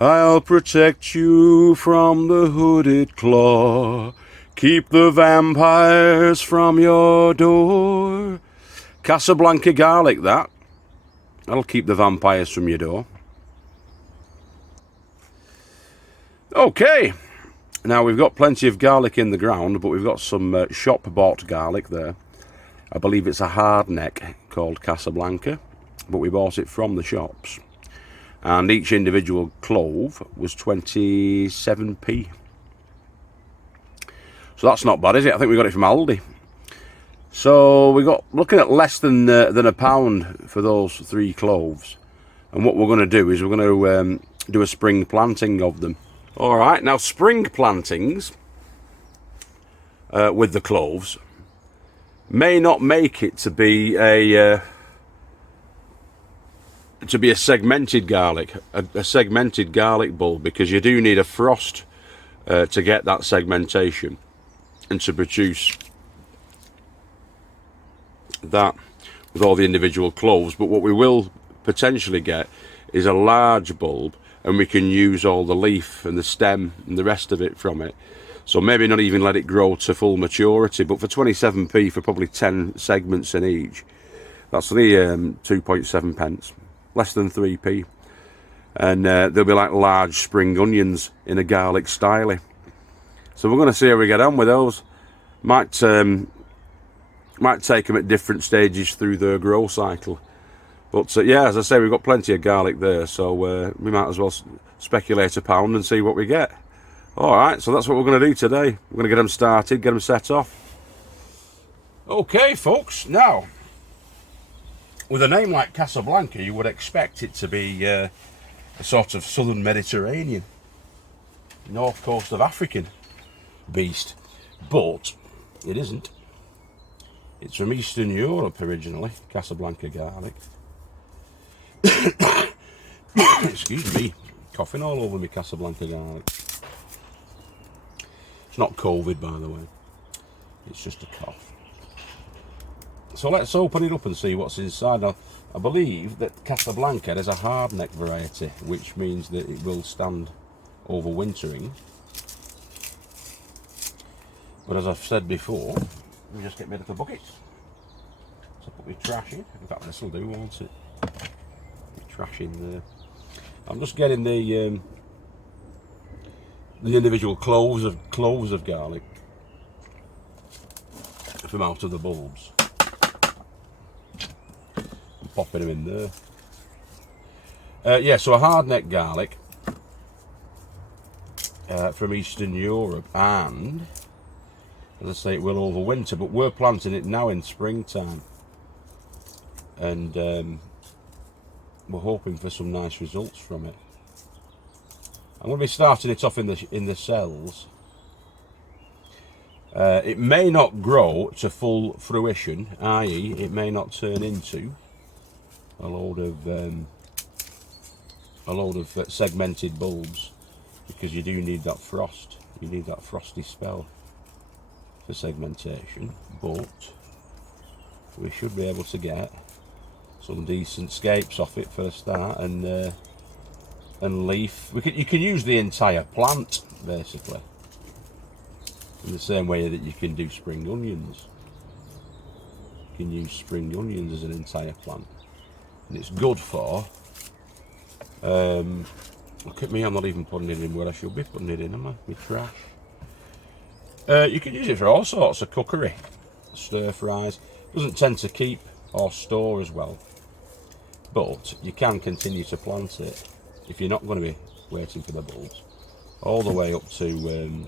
I'll protect you from the hooded claw, keep the vampires from your door. Casablanca garlic, that'll keep the vampires from your door. Okay, now we've got plenty of garlic in the ground, but we've got some shop bought garlic there. I believe it's a hardneck called Casablanca, but we bought it from the shops. And each individual clove was 27p. So that's not bad, is it? I think we got it from Aldi. So we got looking at less than a pound for those 3 cloves. And what we're going to do is we're going to do a spring planting of them. All right, now spring plantings with the cloves may not make it to be a segmented garlic, a segmented garlic bulb, because you do need a frost to get that segmentation and to produce that with all the individual cloves. But what we will potentially get is a large bulb, and we can use all the leaf and the stem and the rest of it from it. So maybe not even let it grow to full maturity, but for 27p for probably 10 segments in each, that's only 2.7 pence, less than 3p. And they'll be like large spring onions in a garlic style. So we're going to see how we get on with those. Might take them at different stages through their grow cycle. But yeah, as I say, we've got plenty of garlic there, so we might as well speculate a pound and see what we get. Alright, so that's what we're going to do today. We're going to get them started, get them set off. Okay, folks, now, with a name like Casablanca, you would expect it to be a sort of southern Mediterranean, north coast of African beast. But it isn't. It's from Eastern Europe originally, Casablanca garlic. Excuse me, coughing all over me, Casablanca garlic. It's not COVID, by the way. It's just a cough. So let's open it up and see what's inside. Now, I believe that Casablanca is a hardneck variety, which means that it will stand overwintering. But as I've said before, we just get rid of the bucket. So put my trash in. In fact, this will do, won't it? Trash in there. I'm just getting the individual cloves of garlic from out of the bulbs. I'm popping them in there. Yeah, so a hardneck garlic from Eastern Europe, and as I say, it will overwinter, but we're planting it now in springtime, and we're hoping for some nice results from it. I'm going to be starting it off in the cells. It may not grow to full fruition, i.e. it may not turn into a load of segmented bulbs, because you do need that frost. You need that frosty spell for segmentation, but we should be able to get some decent scapes off it for a start, and leaf. You can use the entire plant basically, in the same way that you can do spring onions. You can use spring onions as an entire plant, and it's good for. Look at me, I'm not even putting it in where I should be putting it in, am I? My trash. You can use it for all sorts of cookery, stir fries. Doesn't tend to keep or store as well, but you can continue to plant it if you're not going to be waiting for the bulbs all the way up to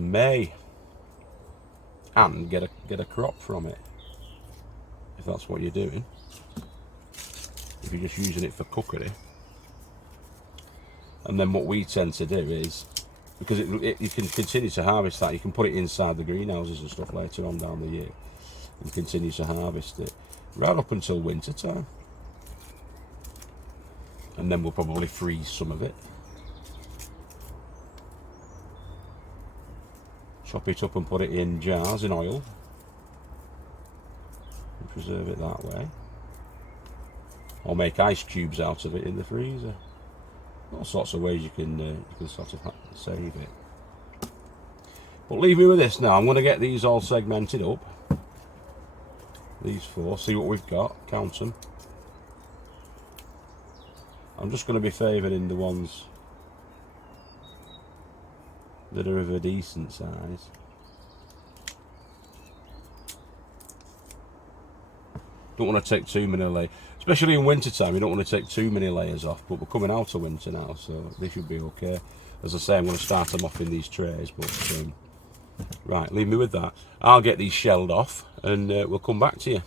May, and get a crop from it, if that's what you're doing. If you're just using it for cookery. And then what we tend to do is, because you can continue to harvest that, you can put it inside the greenhouses and stuff later on down the year and continue to harvest it right up until winter time. And then we'll probably freeze some of it, chop it up and put it in jars in oil and preserve it that way. or make ice cubes out of it in the freezer. All sorts of ways you can sort of save it. But leave me with this now. I'm going to get these all segmented up. These 4. See what we've got. Count them. I'm just going to be favouring the ones that are of a decent size. Don't want to take too many layers, especially in winter time. You don't want to take too many layers off, but we're coming out of winter now, so they should be okay. As I say, I'm going to start them off in these trays, but right, leave me with that. I'll get these shelled off and we'll come back to you.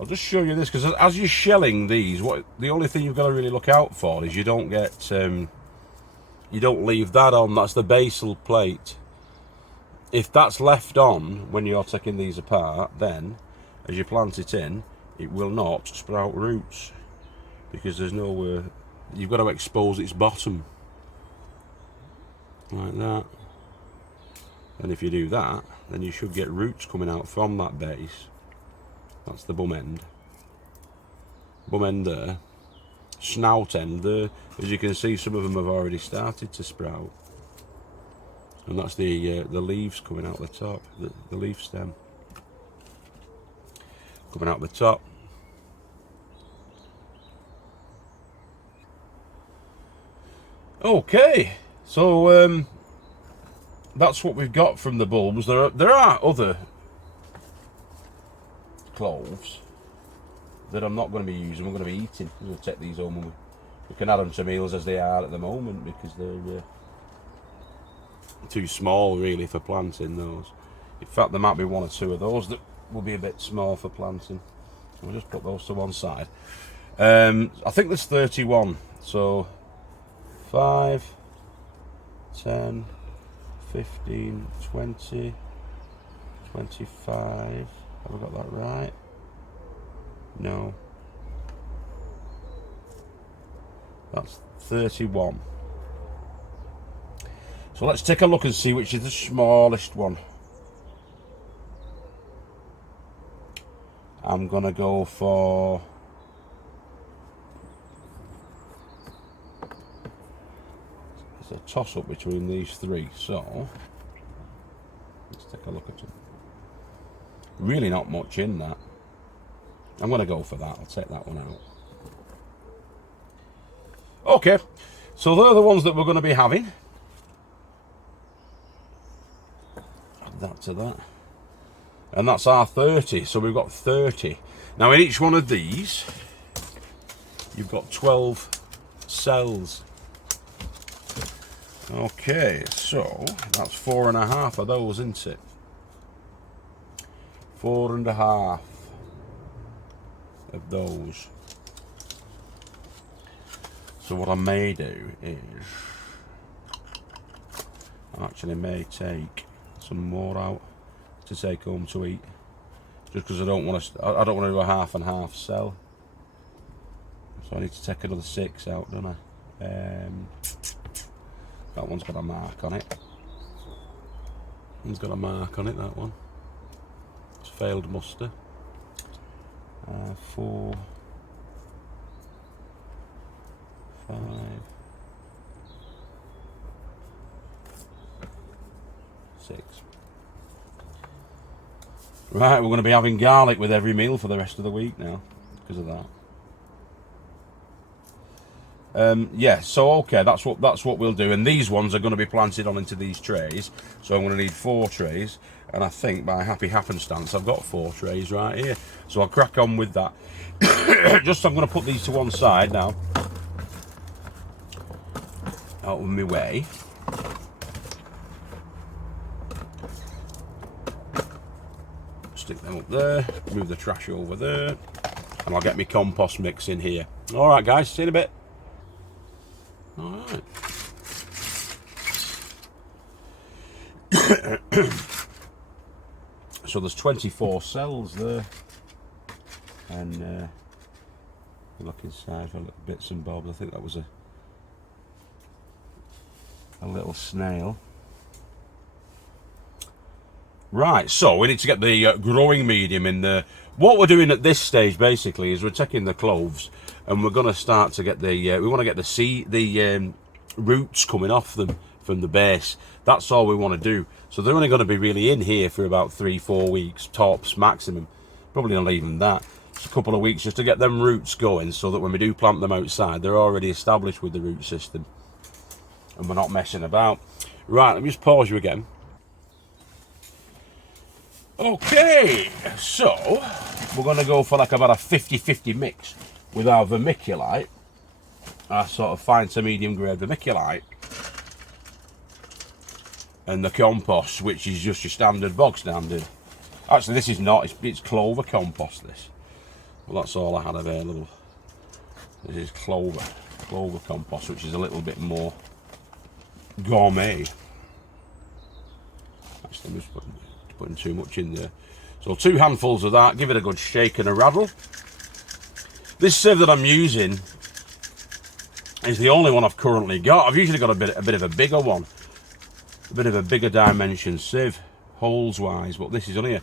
I'll just show you this, because as you're shelling these, the only thing you've got to really look out for is you don't get you don't leave that on. That's the basal plate. If that's left on when you're taking these apart, then as you plant it in, it will not sprout roots, because there's nowhere. You've got to expose its bottom like that, and if you do that, then you should get roots coming out from that base. That's the bum end there, snout end there. As you can see, some of them have already started to sprout. And that's the leaves coming out the top, the leaf stem coming out the top. Okay, so that's what we've got from the bulbs. There are other cloves that I'm not going to be using. We're going to be eating. We'll take these home and we can add them to meals as they are at the moment, because they're too small really for planting those. In fact, there might be 1 or 2 of those that will be a bit small for planting. We'll just put those to one side. I think there's 31, so 5, 10, 15, 20, 25. Have I got that right? No. That's 31. So let's take a look and see which is the smallest one. I'm going to go for... It's a toss-up between these 3, so... Let's take a look at them. Really not much in that. I'm going to go for that. I'll take that one out. Okay, so they're the ones that we're going to be having. Add that to that. And that's our 30, so we've got 30. Now in each one of these, you've got 12 cells. Okay, so that's 4.5 of those, isn't it? 4.5 of those. So what I may do is, I actually may take some more out to take home to eat, just because I don't want to do a half and half cell. So I need to take another 6 out, don't I? That one's got a mark on it. One's got a mark on it, that one. It's failed muster. 4, 5, 6. Right, we're going to be having garlic with every meal for the rest of the week now, because of that. Yeah, so okay, that's what we'll do. And these ones are going to be planted on into these trays. So I'm going to need 4 trays, and I think by happy happenstance I've got 4 trays right here. So I'll crack on with that. Just I'm going to put these to one side now, out of my way. Stick them up there, move the trash over there, and I'll get my compost mix in here. Alright guys, see you in a bit. Alright. So there's 24 cells there, and look inside for little bits and bobs. I think that was a little snail. Right, so we need to get the growing medium in there. What we're doing at this stage basically is we're taking the cloves and we're going to start to get the we want to get the roots coming off them from the base. That's all we want to do. So they're only going to be really in here for about 3-4 weeks tops maximum, probably not even that. Just a couple of weeks just to get them roots going, so that when we do plant them outside they're already established with the root system and we're not messing about. Right, let me just pause you again. Okay, so we're going to go for like about a 50-50 mix with our vermiculite, our sort of fine to medium grade vermiculite, and the compost, which is just your standard bog standard. Actually, this is not, it's clover compost, this. Well, that's all I had available. This is clover compost, which is a little bit more gourmet. Actually, I'm just putting too much in there. So 2 handfuls of that, give it a good shake and a rattle. This sieve that I'm using is the only one I've currently got. I've usually got a bit of a bigger one, a bit of a bigger dimension sieve, holes wise, but this is only a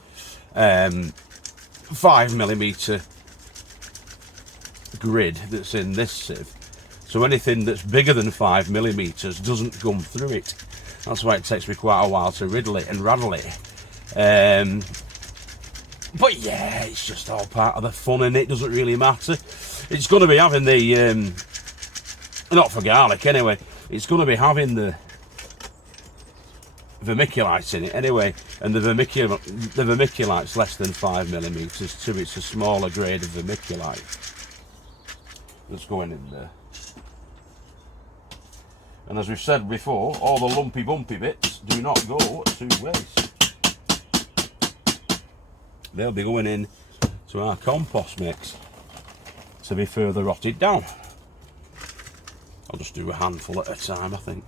5mm grid that's in this sieve. So anything that's bigger than 5mm doesn't come through it. That's why it takes me quite a while to riddle it and rattle it. But yeah, it's just all part of the fun, and it doesn't really matter. It's going to be having the not for garlic anyway, it's going to be having the vermiculite in it anyway, and the vermiculite's less than 5mm, so it's a smaller grade of vermiculite that's going in there. And as we've said before, all the lumpy bumpy bits do not go to waste. They'll be going in to our compost mix to be further rotted down. I'll just do a handful at a time, I think.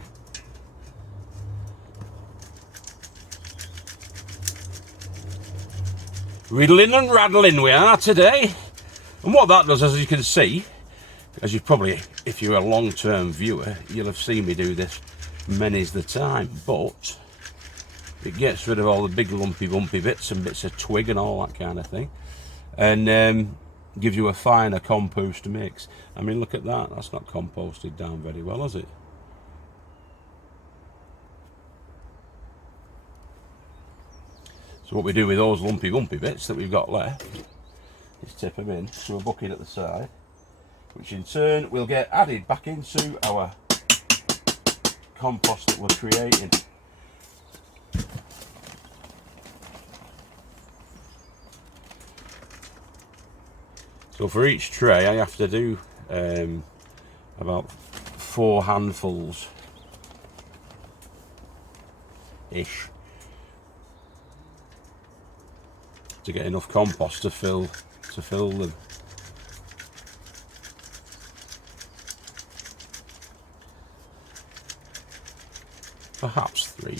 Riddling and rattling we are today. And what that does, as you can see, as you probably, if you're a long-term viewer, you'll have seen me do this many's the time, but it gets rid of all the big lumpy bumpy bits and bits of twig and all that kind of thing, and gives you a finer compost mix. I mean, look at that, that's not composted down very well, has it? So what we do with those lumpy bumpy bits that we've got left is tip them in to a bucket at the side, which in turn will get added back into our compost that we're creating. So for each tray I have to do about 4 handfuls ish to get enough compost to fill them. Perhaps 3.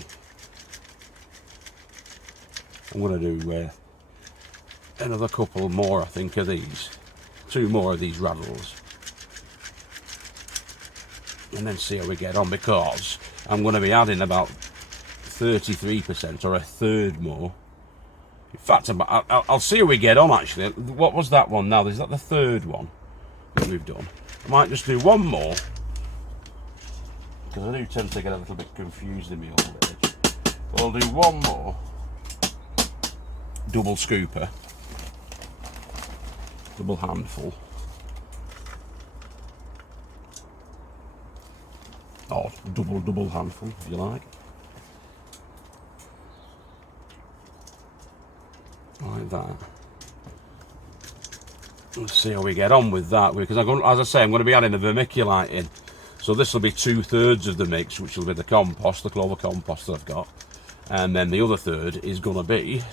I'm going to do another couple more, I think, of these. 2 more of these rattles. And then see how we get on, because I'm going to be adding about 33% or a third more. In fact, I'll see how we get on actually. What was that one now? Is that the 3rd one that we've done? I might just do 1 more, because I do tend to get a little bit confused in my old age. But I'll do 1 more double scooper, double handful, or double handful if you like. Like that. Let's see how we get on with that, because as I say, I'm going to be adding the vermiculite in. So this will be 2/3 of the mix, which will be the compost, the clover compost that I've got, and then the other third is going to be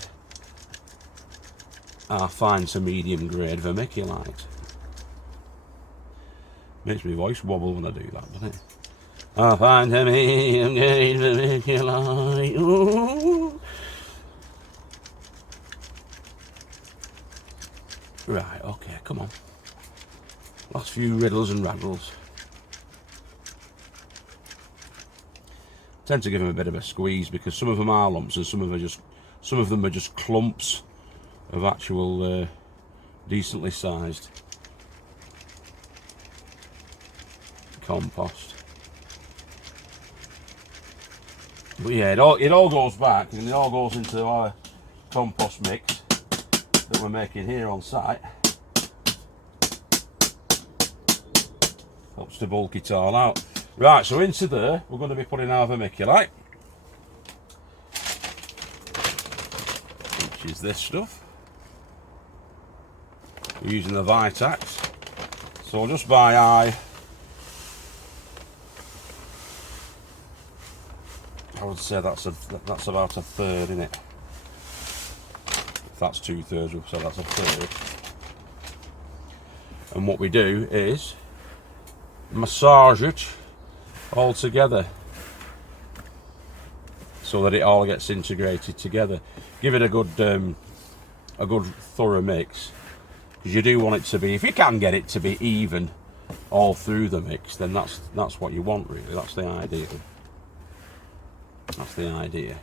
our fine to medium grade vermiculite. Makes my voice wobble when I do that, doesn't it? Our fine to medium grade vermiculite. Ooh. Right, okay, come on. Last few riddles and rattles. Tend to give them a bit of a squeeze, because some of them are lumps and some of them are just Some of them are just clumps of actual decently sized compost. But yeah, it all goes back, and it all goes into our compost mix that we're making here on site. Helps to bulk it all out. Right, so into there we're going to be putting our vermiculite, which is this stuff. We're using the Vitax. So just by eye, I would say that's about a third, isn't it? If that's 2/3, we'll say that's a third. And what we do is massage it all together so that it all gets integrated together. Give it a good thorough mix, because you do want it to be, if you can get it to be even all through the mix, then that's what you want, really. That's the idea. That's the idea.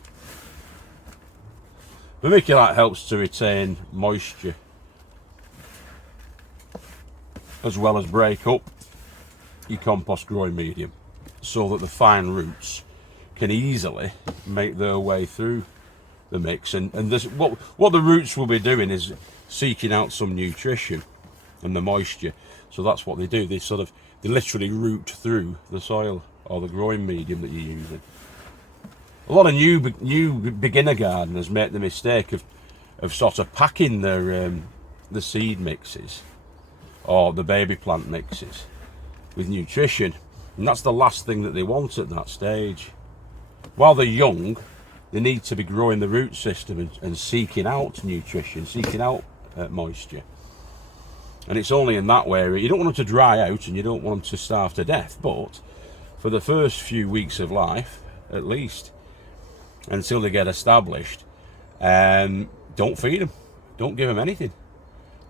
Vermiculite helps to retain moisture as well as break up your compost growing medium, so that the fine roots can easily make their way through the mix. And this, what the roots will be doing is seeking out some nutrition and the moisture. So that's what they do. They literally root through the soil or the growing medium that you're using. A lot of new beginner gardeners make the mistake of sort of packing their the seed mixes or the baby plant mixes with nutrition, and that's the last thing that they want at that stage. While they're young, they need to be growing the root system and seeking out nutrition, seeking out moisture. And it's only in that way. You don't want them to dry out and you don't want them to starve to death, but for the first few weeks of life, at least, until they get established, don't feed them, don't give them anything.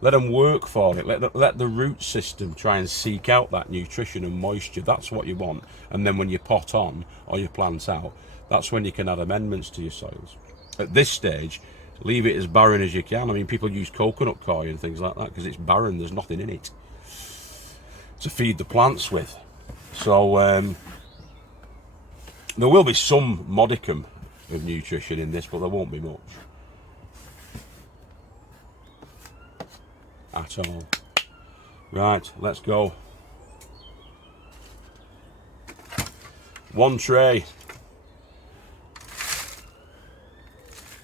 Let them work for it. Let the root system try and seek out that nutrition and moisture. That's what you want. And then when you pot on or you plant out, that's when you can add amendments to your soils. At this stage, leave it as barren as you can. I mean, people use coconut coir and things like that because it's barren. There's nothing in it to feed the plants with. So there will be some modicum of nutrition in this, but there won't be much at all. Right, let's go. One tray.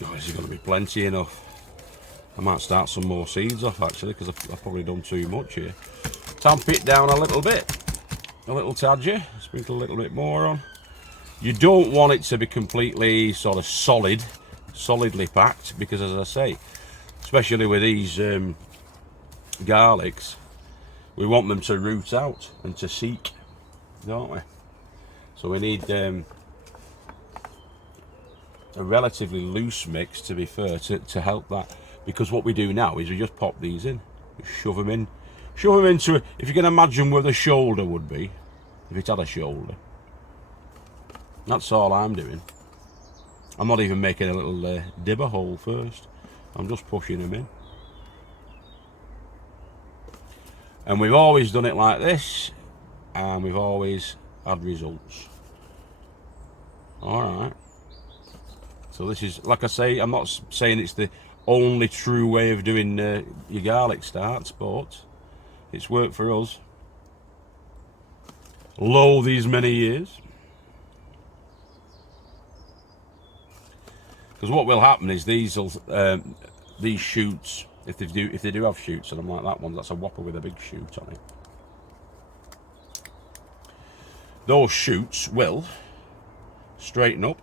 Oh, this is going to be plenty enough. I might start some more seeds off actually, because I've probably done too much here. Tamp it down a little bit, a little tad, yeah. Sprinkle a little bit more on. You don't want it to be completely sort of solidly packed, because as I say, especially with these garlics, we want them to root out and to seek, don't we? So we need a relatively loose mix, to be fair, to help that. Because what we do now is we just pop these in, shove them into, if you can imagine where the shoulder would be, if it had a shoulder. That's all I'm doing. I'm not even making a little dibber hole first. I'm just pushing them in. And we've always done it like this, and we've always had results. Alright. So this is, like I say, I'm not saying it's the only true way of doing your garlic starts, but it's worked for us. Lo, these many years. Because what will happen is these shoots, if they do have shoots, and I'm like that one, that's a whopper with a big shoot on it. Those shoots will straighten up.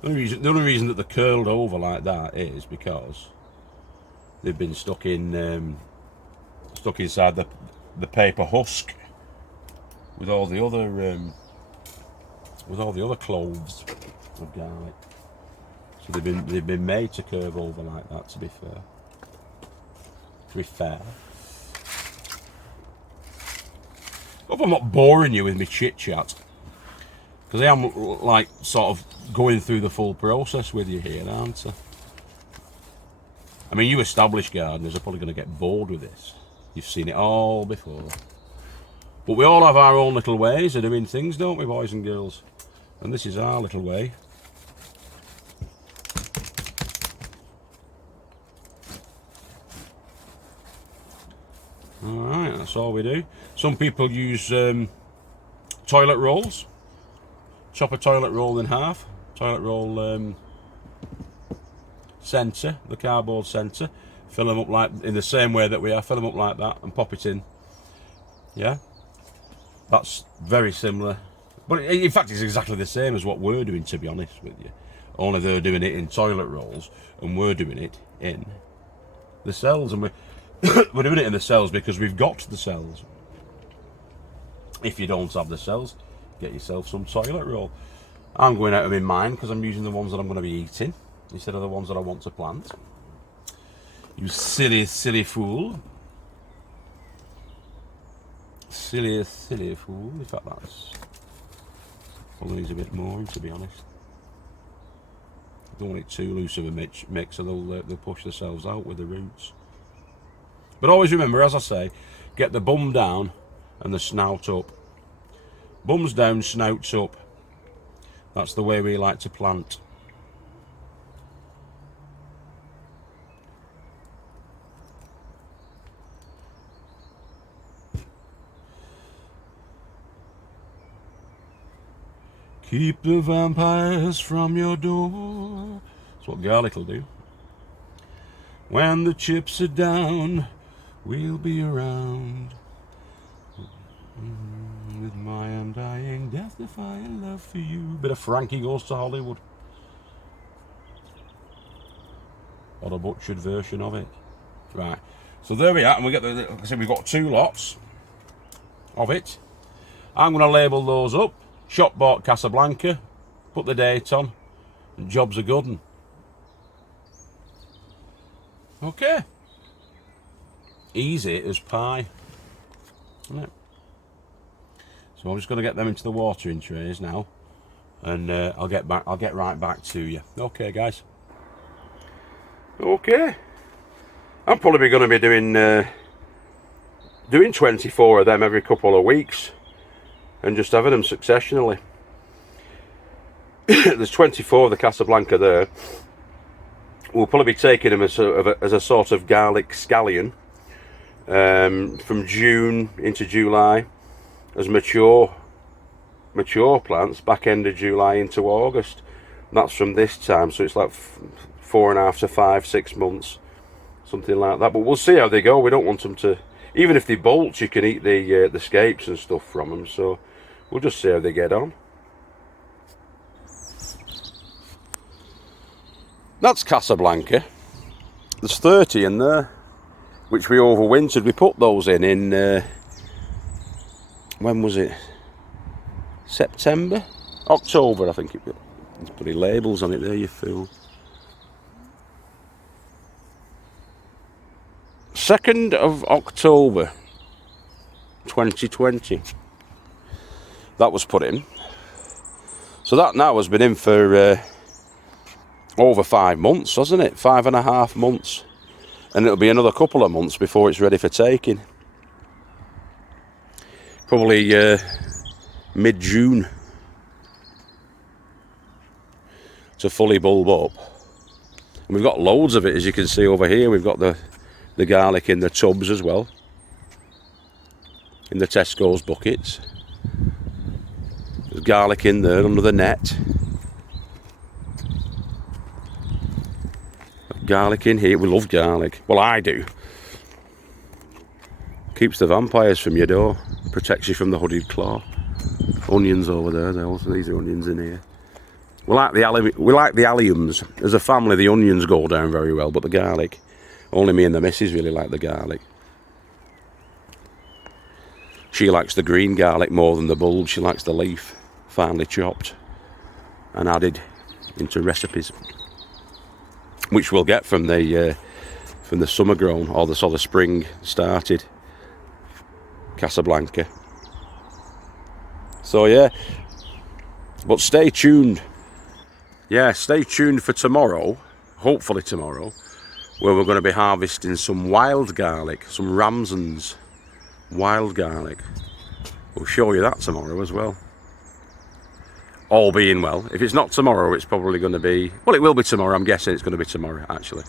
The only reason that they're curled over like that is because they've been stuck inside the paper husk with all the other cloves of garlic. So they've been made to curve over like that, to be fair. Hope I'm not boring you with my chit chat, because I am like sort of going through the full process with you here, aren't I mean, you established gardeners are probably going to get bored with this. You've seen it all before. But we all have our own little ways of doing things, don't we, boys and girls? And this is our little way. Alright, that's all we do. Some people use toilet rolls. Chop a toilet roll in half. Toilet roll centre, the cardboard centre. Fill them up like in the same way that we are. Fill them up like that and pop it in. Yeah, that's very similar. But in fact, it's exactly the same as what we're doing, to be honest with you. Only they're doing it in toilet rolls and we're doing it in the cells. And we're doing it in the cells because we've got the cells. If you don't have the cells, get yourself some toilet roll. I'm going out of my mind because I'm using the ones that I'm going to be eating instead of the ones that I want to plant. You silly, silly fool. Silly, silly fool. In fact, that's probably needs a bit more, to be honest. Don't want it too loose of a mix, or they'll push themselves out with the roots. But always remember, as I say, get the bum down and the snout up. Bums down, snouts up. That's the way we like to plant. Keep the vampires from your door. That's what garlic will do. When the chips are down, we'll be around. With my undying, death-defying love for you. Bit of Frankie Goes to Hollywood. Or a butchered version of it. Right. So there we are. And we get like I said, we've got 2 lots of it. I'm going to label those up. Shop bought Casablanca, put the date on, and jobs are good. Okay. Easy as pie, isn't it? So I'm just going to get them into the watering trays now, and I'll get right back to you. Okay, guys. Okay. I'm probably going to be doing 24 of them every couple of weeks. And just having them successionally. There's 24 of the Casablanca there. We'll probably be taking them as a sort of garlic scallion from June into July as mature plants, back end of July into August. And that's from this time, so it's like 4.5 to 5, 6 months, something like that. But we'll see how they go. We don't want them to, even if they bolt, you can eat the scapes and stuff from them. So we'll just see how they get on. That's Casablanca. There's 30 in there, which we overwintered. We put those in when was it? September? October, I think it was. There's putting labels on it there, you fool. 2nd of October 2020. That was put in. So that now has been in for over 5 months, hasn't it? 5.5 months. And it'll be another couple of months before it's ready for taking. Probably mid-June to fully bulb up. And we've got loads of it, as you can see over here. We've got the garlic in the tubs as well, in the Tesco's buckets. There's garlic in there under the net. Garlic in here. We love garlic. Well, I do. Keeps the vampires from your door. Protects you from the hooded claw. Onions over there. These are onions in here. We like the alliums. As a family, the onions go down very well, but the garlic, only me and the missus really like the garlic. She likes the green garlic more than the bulb. She likes the leaf, finely chopped and added into recipes, which we'll get from the summer grown, or the sort of spring started Casablanca. So yeah, but stay tuned yeah, stay tuned for tomorrow, hopefully tomorrow, where we're going to be harvesting some wild garlic, some Ramsons wild garlic. We'll show you that tomorrow as well. All being well. If it's not tomorrow, it's probably going to be... Well, it will be tomorrow. I'm guessing it's going to be tomorrow, actually.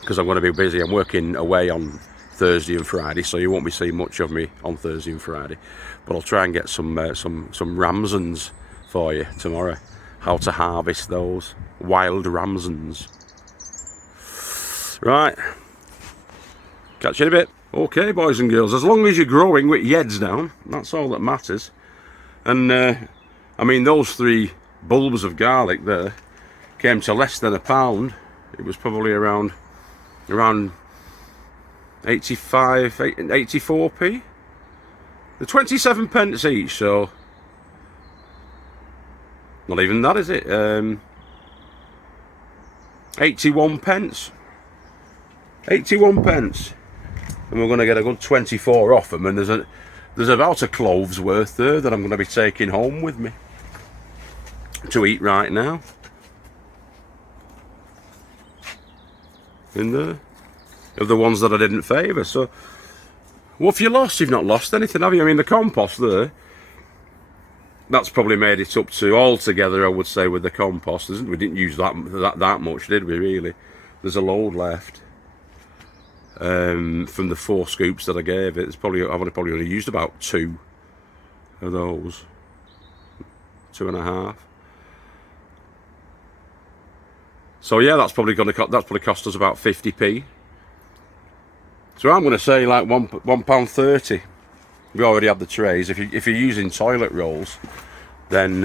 Because I'm going to be busy. I'm working away on Thursday and Friday, so you won't be seeing much of me on Thursday and Friday. But I'll try and get some Ramsons for you tomorrow. How to harvest those wild Ramsons. Right. Catch you in a bit. Okay, boys and girls, as long as you're growing with your heads down, that's all that matters. And, I mean, those 3 bulbs of garlic there came to less than £1. It was probably around 84p. They're 27 pence each, so not even that, is it? 81 pence. 81 pence. And we're going to get a good 24 off them. And there's about a clove's worth there that I'm going to be taking home with me to eat right now. In there. Of the ones that I didn't favour. So, what have you lost? You've not lost anything, have you? I mean, the compost there, that's probably made it up to altogether, I would say, with the compost. We didn't use that much, did we, really? There's a load left. From the 4 scoops that I gave it, I've probably only used about 2 of those. 2.5. So yeah, that's probably cost us about 50p. So I'm going to say like £1.30. We already have the trays. If you're using toilet rolls, then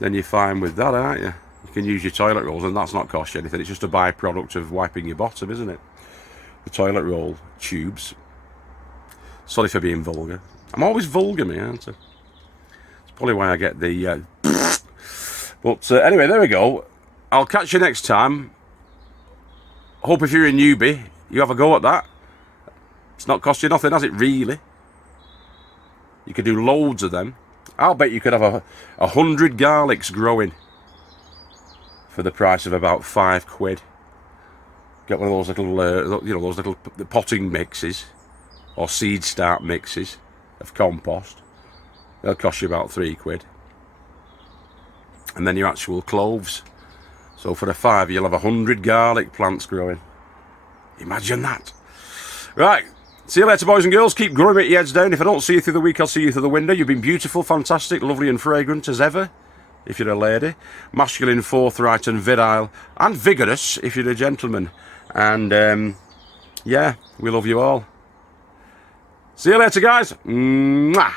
you're fine with that, aren't you? You can use your toilet rolls, and that's not cost you anything. It's just a byproduct of wiping your bottom, isn't it? The toilet roll tubes. Sorry for being vulgar. I'm always vulgar, me, aren't I? It's probably why I get the... But anyway, there we go. I'll catch you next time. Hope if you're a newbie, you have a go at that. It's not cost you nothing, has it, really? You could do loads of them. I'll bet you could have 100 garlics growing for the price of about £5. Get one of those little, those little potting mixes or seed start mixes of compost. They'll cost you about £3. And then your actual cloves. So for a £5, you'll have 100 garlic plants growing. Imagine that. Right. See you later, boys and girls. Keep growing with your heads down. If I don't see you through the week, I'll see you through the window. You've been beautiful, fantastic, lovely and fragrant as ever, if you're a lady. Masculine, forthright and virile. And vigorous, if you're a gentleman. And, yeah, we love you all. See you later, guys. Mwah.